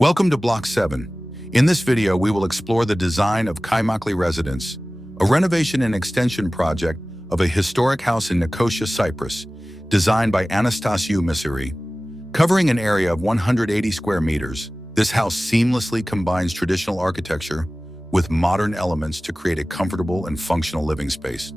Welcome to Block 7. In this video, we will explore the design of Kaimakli Residence, a renovation and extension project of a historic house in Nicosia, Cyprus, designed by ANASTASIOU Misserì. Covering an area of 180 square meters, this house seamlessly combines traditional architecture with modern elements to create a comfortable and functional living space.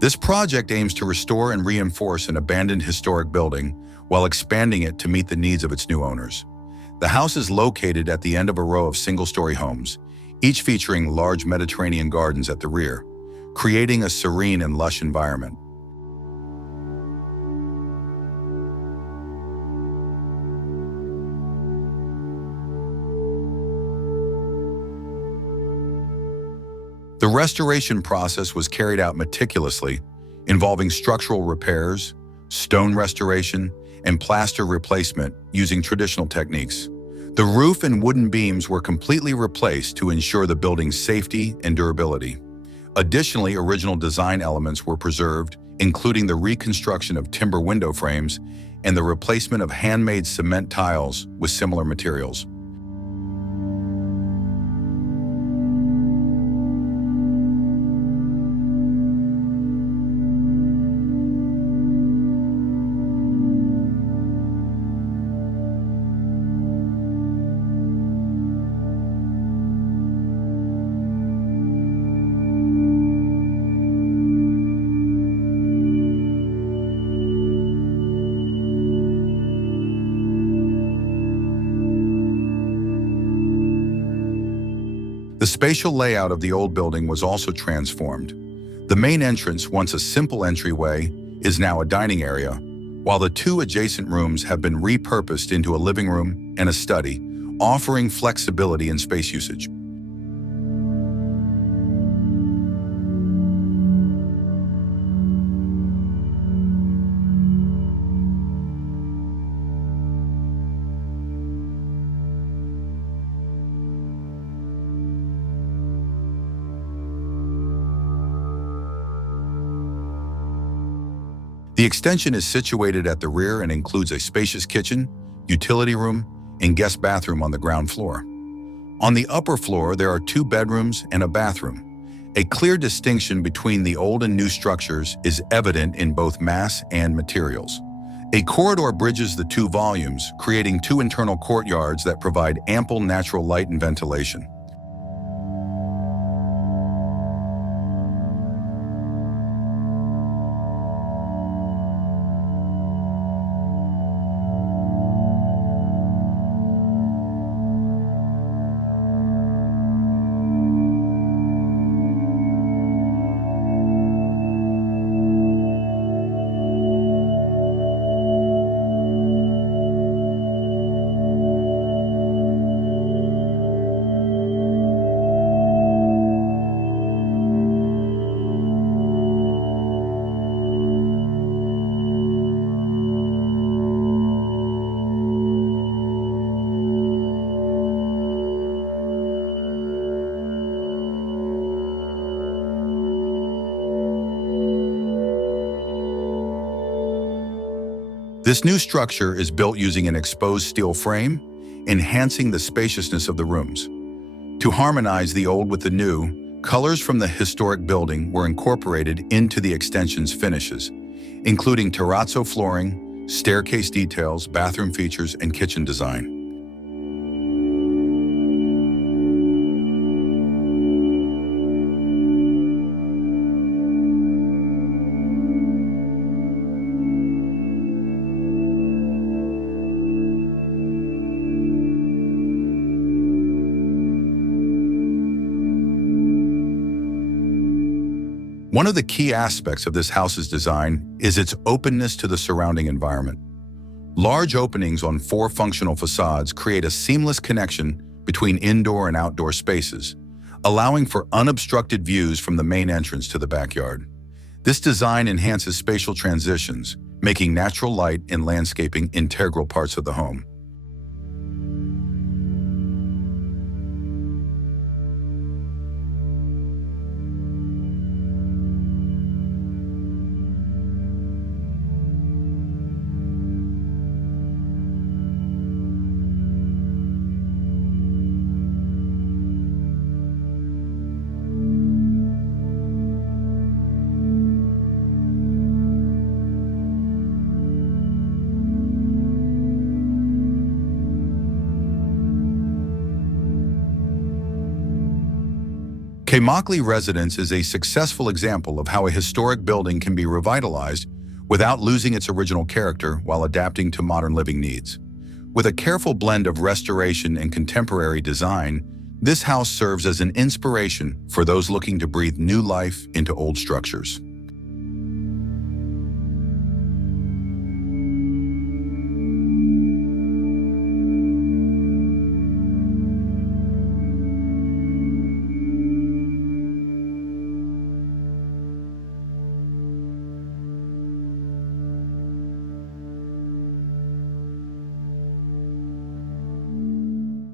This project aims to restore and reinforce an abandoned historic building while expanding it to meet the needs of its new owners. The house is located at the end of a row of single-story homes, each featuring large Mediterranean gardens at the rear, creating a serene and lush environment. The restoration process was carried out meticulously, involving structural repairs, stone restoration, and plaster replacement using traditional techniques. The roof and wooden beams were completely replaced to ensure the building's safety and durability. Additionally, original design elements were preserved, including the reconstruction of timber window frames and the replacement of handmade cement tiles with similar materials. The spatial layout of the old building was also transformed. The main entrance, once a simple entryway, is now a dining area, while the two adjacent rooms have been repurposed into a living room and a study, offering flexibility in space usage. The extension is situated at the rear and includes a spacious kitchen, utility room, and guest bathroom on the ground floor. On the upper floor, there are 2 bedrooms and a bathroom. A clear distinction between the old and new structures is evident in both mass and materials. A corridor bridges the 2 volumes, creating 2 internal courtyards that provide ample natural light and ventilation. This new structure is built using an exposed steel frame, enhancing the spaciousness of the rooms. To harmonize the old with the new, colors from the historic building were incorporated into the extension's finishes, including terrazzo flooring, staircase details, bathroom features, and kitchen design. One of the key aspects of this house's design is its openness to the surrounding environment. Large openings on 4 functional facades create a seamless connection between indoor and outdoor spaces, allowing for unobstructed views from the main entrance to the backyard. This design enhances spatial transitions, making natural light and landscaping integral parts of the home. Kaimakli Residence is a successful example of how a historic building can be revitalized without losing its original character while adapting to modern living needs. With a careful blend of restoration and contemporary design, this house serves as an inspiration for those looking to breathe new life into old structures.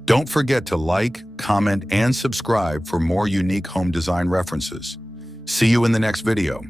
Don't forget to like, comment, and subscribe for more unique home design references. See you in the next video.